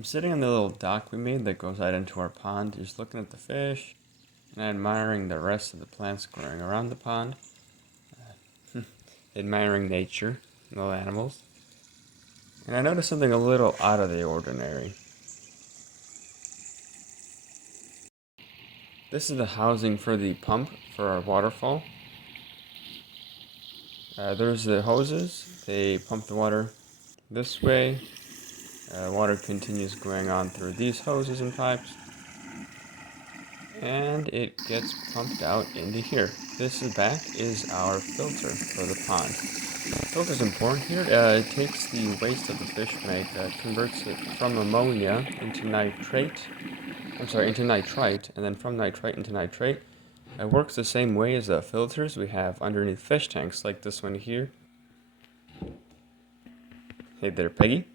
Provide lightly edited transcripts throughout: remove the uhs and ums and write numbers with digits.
I'm sitting on the little dock we made that goes out into our pond, just looking at the fish and admiring the rest of the plants growing around the pond. Admiring nature, little animals. And I noticed something a little out of the ordinary. This is the housing for the pump for our waterfall. There's the hoses. They pump the water this way. Water continues going on through these hoses and pipes. And it gets pumped out into here. This back is our filter for the pond. Filter is important here. It takes the waste of the fish make, converts it from ammonia into nitrate. Into nitrite, and then from nitrite into nitrate. It works the same way as the filters we have underneath fish tanks, like this one here. Hey there, Peggy.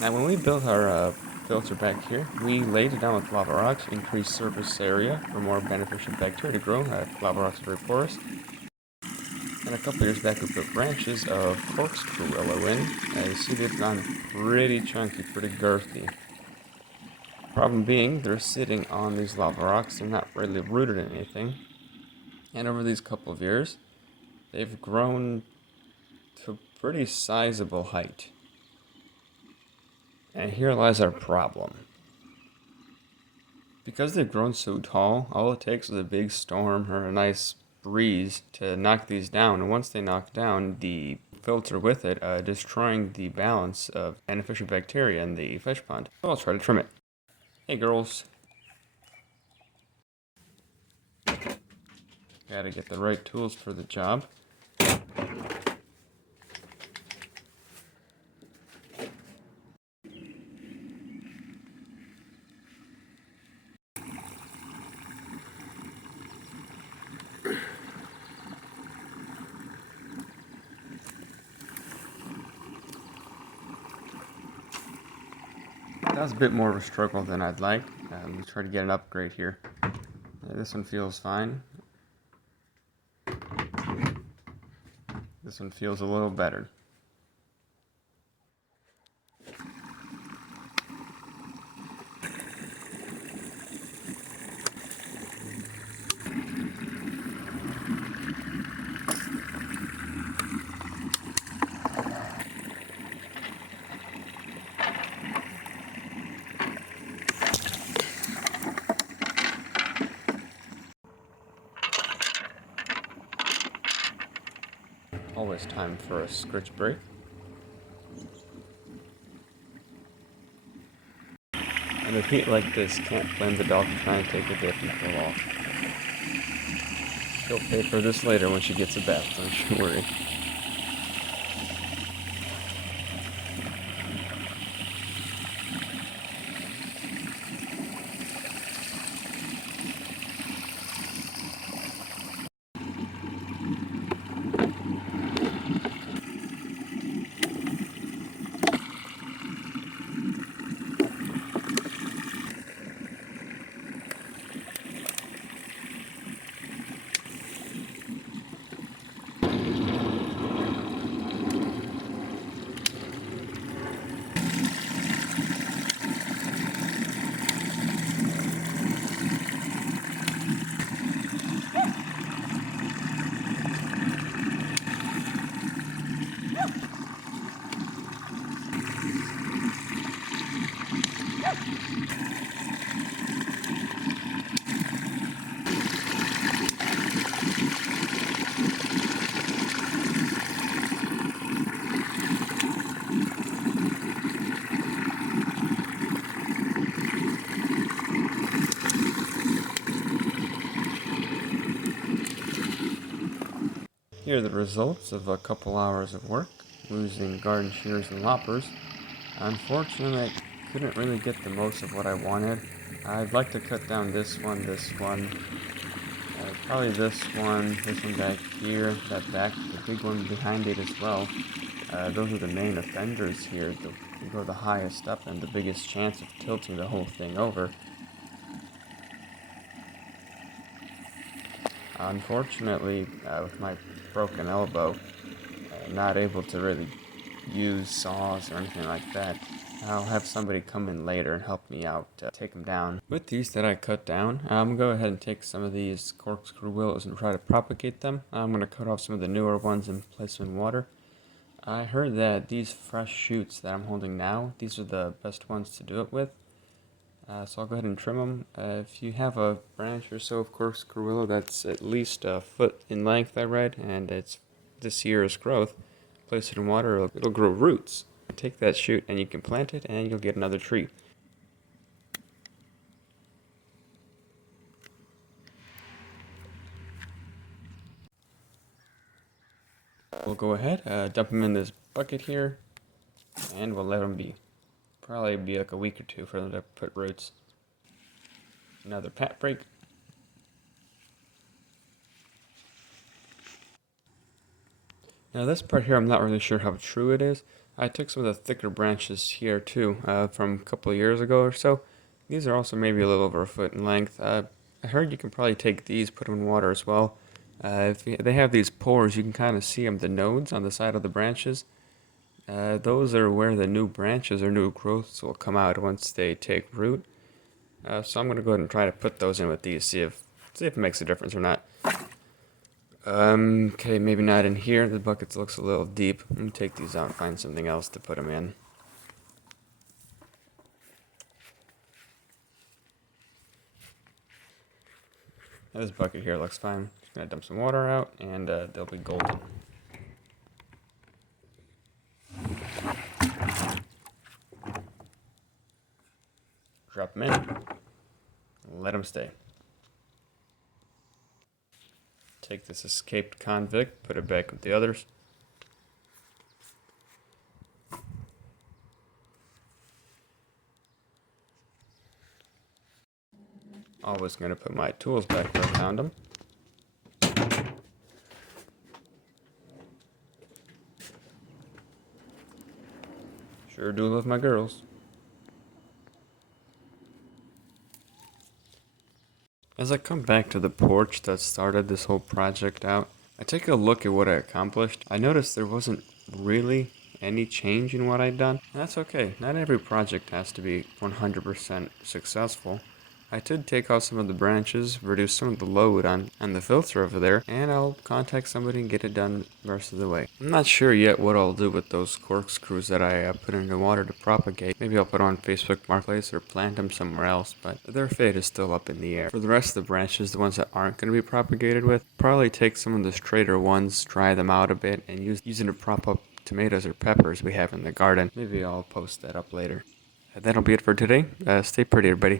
Now, when we built our filter back here, we laid it down with lava rocks, increased surface area for more beneficial bacteria to grow. Lava rocks are very porous. And a couple years back, we put branches of corkscrew willow in. You see they've gone pretty chunky, pretty girthy. Problem being, they're sitting on these lava rocks. They're not really rooted in anything. And over these couple of years, they've grown to a pretty sizable height. And here lies our problem. Because they've grown so tall, all it takes is a big storm or a nice breeze to knock these down. And once they knock down, the filter with it, destroying the balance of beneficial bacteria in the fish pond. So I'll try to trim it. Hey girls. Gotta get the right tools for the job. That was a bit more of a struggle than I'd like. Let me try to get an upgrade here. This one feels fine. This one feels a little better. Always time for a scritch break. And with heat like this, can't blame the dog for trying to take a dip and pull off. She'll pay for this later when she gets a bath, don't you worry. Here are the results of a couple hours of work, using garden shears and loppers. Unfortunately, I couldn't really get the most of what I wanted. I'd like to cut down this one, probably this one back here, that back, the big one behind it as well. Those are the main offenders here. They go the highest up and the biggest chance of tilting the whole thing over. Unfortunately, with my broken elbow, not able to really use saws or anything like that. I'll have somebody come in later and help me out take them down. With these that I cut down, I'm going to go ahead and take some of these corkscrew willows and try to propagate them. I'm going to cut off some of the newer ones and place them in water. I heard that these fresh shoots that I'm holding now, these are the best ones to do it with. So I'll go ahead and trim them. If you have a branch or so of corkscrew willow that's at least a foot in length, I read, and it's this year's growth, place it in water, it'll grow roots. Take that shoot and you can plant it and you'll get another tree. We'll go ahead, dump them in this bucket here, and we'll let them be. Probably be like a week or two for them to put roots. Another pat break. Now this part here, I'm not really sure how true it is. I took some of the thicker branches here too, from a couple of years ago or so. These are also maybe a little over a foot in length. I heard you can probably take these, put them in water as well. They have these pores, you can kind of see them, the nodes on the side of the branches. Those are where the new branches or new growths will come out once they take root. So I'm going to go ahead and try to put those in with these, see if it makes a difference or not. Okay, maybe not in here. The bucket looks a little deep. Let me take these out and find something else to put them in. Now this bucket here looks fine. Just gonna dump some water out, and they'll be golden. Drop them in. Let them stay. Take this escaped convict, put it back with the others. Always going to put my tools back where I found them. Sure do love my girls. As I come back to the porch that started this whole project out, I take a look at what I accomplished. I noticed there wasn't really any change in what I'd done. And that's okay. Not every project has to be 100% successful. I did take out some of the branches, reduce some of the load on the filter over there, and I'll contact somebody and get it done the rest of the way. I'm not sure yet what I'll do with those corkscrews that I put in the water to propagate. Maybe I'll put on Facebook Marketplace or plant them somewhere else, but their fate is still up in the air. For the rest of the branches, the ones that aren't going to be propagated with, probably take some of the straighter ones, dry them out a bit, and use them to prop up tomatoes or peppers we have in the garden. Maybe I'll post that up later. That'll be it for today. Stay pretty, everybody.